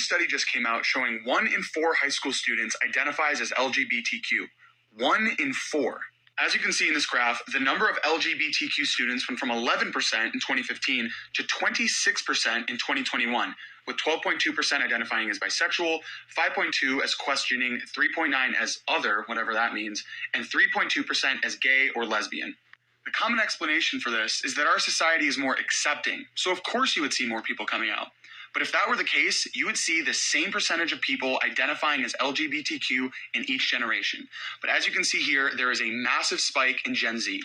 study just came out showing 1 in 4 high school students identifies as LGBTQ. 1 in 4. As you can see in this graph, the number of LGBTQ students went from 11% in 2015 to 26% in 2021, with 12.2% identifying as bisexual, 5.2% as questioning, 3.9% as other, whatever that means, and 3.2% as gay or lesbian. The common explanation for this is that our society is more accepting, so of course you would see more people coming out. But if that were the case, you would see the same percentage of people identifying as LGBTQ in each generation. But as you can see here, there is a massive spike in Gen Z.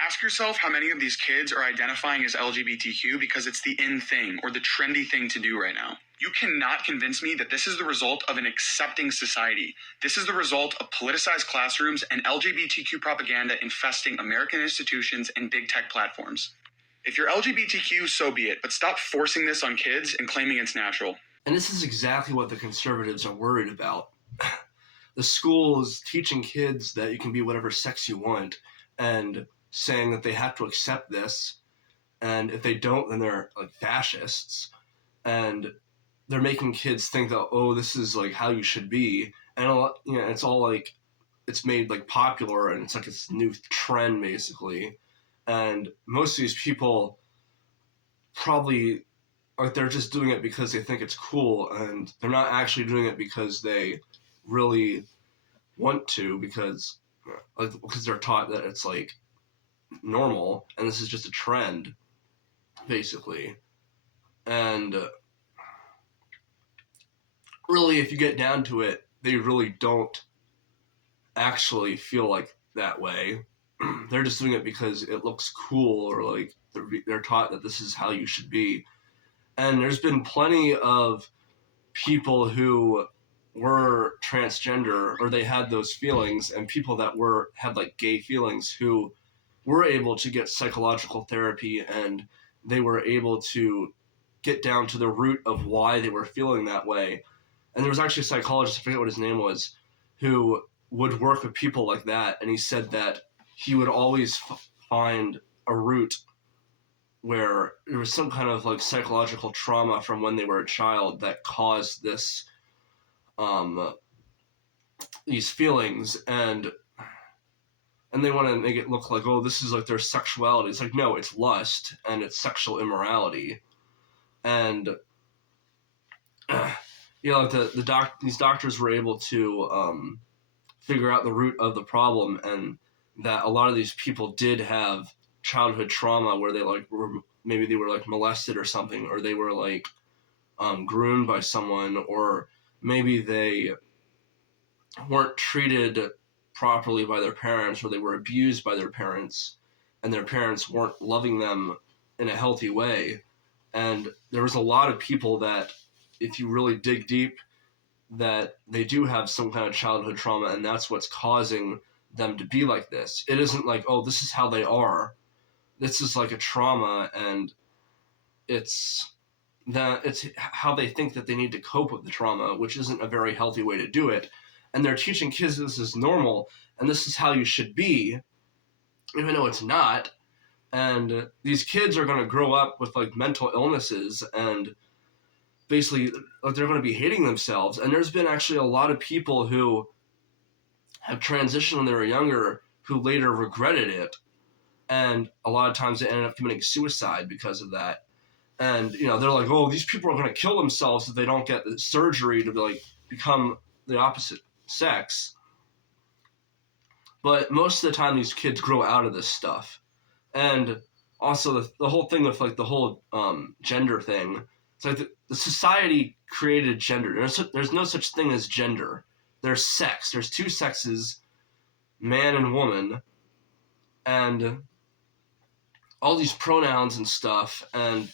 Ask yourself how many of these kids are identifying as LGBTQ because it's the in thing or the trendy thing to do right now. You cannot convince me that this is the result of an accepting society. This is the result of politicized classrooms and LGBTQ propaganda infesting American institutions and big tech platforms. If you're LGBTQ, so be it, but stop forcing this on kids and claiming it's natural. And this is exactly what the conservatives are worried about. The school is teaching kids that you can be whatever sex you want and saying that they have to accept this, and if they don't, then they're like fascists, and they're making kids think that, oh, this is like how you should be, and it's all like it's made like popular, and it's like this new trend basically. And most of these people probably like they're just doing it because they think it's cool, and they're not actually doing it because they really want to, because they're taught that it's like normal and this is just a trend basically. And really, if you get down to it, they really don't actually feel like that way. They're just doing it because it looks cool, or like they're taught that this is how you should be. And there's been plenty of people who were transgender, or they had those feelings, and people that had like gay feelings who were able to get psychological therapy, and they were able to get down to the root of why they were feeling that way. And there was actually a psychologist, I forget what his name was, who would work with people like that, and he said that he would always find a root where there was some kind of like psychological trauma from when they were a child that caused this, these feelings, and they want to make it look like, oh, this is like their sexuality. It's like, no, it's lust and it's sexual immorality. And like these doctors were able to figure out the root of the problem, and that a lot of these people did have childhood trauma where they maybe they were like molested or something, or they were like groomed by someone, or maybe they weren't treated properly by their parents, or they were abused by their parents, and their parents weren't loving them in a healthy way. And there was a lot of people that, if you really dig deep, that they do have some kind of childhood trauma, and that's what's causing them to be like this. It isn't like, oh, this is how they are. This is like a trauma, and it's how they think that they need to cope with the trauma, which isn't a very healthy way to do it. And they're teaching kids this is normal, and this is how you should be, even though it's not. And these kids are going to grow up with like mental illnesses, and basically they're going to be hating themselves. And there's been actually a lot of people who have transitioned when they were younger who later regretted it. And a lot of times they ended up committing suicide because of that. And, they're like, oh, these people are going to kill themselves if they don't get the surgery to become the opposite sex. But most of the time these kids grow out of this stuff. And also the whole thing with like the whole gender thing, it's like the society created gender. There's no such thing as gender. There's sex. There's two sexes, man and woman, and all these pronouns and stuff, and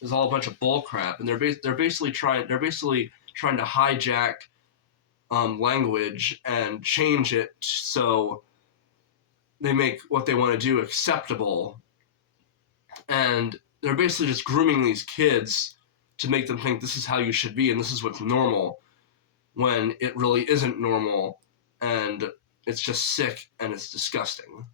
there's all a bunch of bull crap. And they're basically trying to hijack language and change it so they make what they want to do acceptable. And they're basically just grooming these kids to make them think this is how you should be and this is what's normal, when it really isn't normal, and it's just sick and it's disgusting.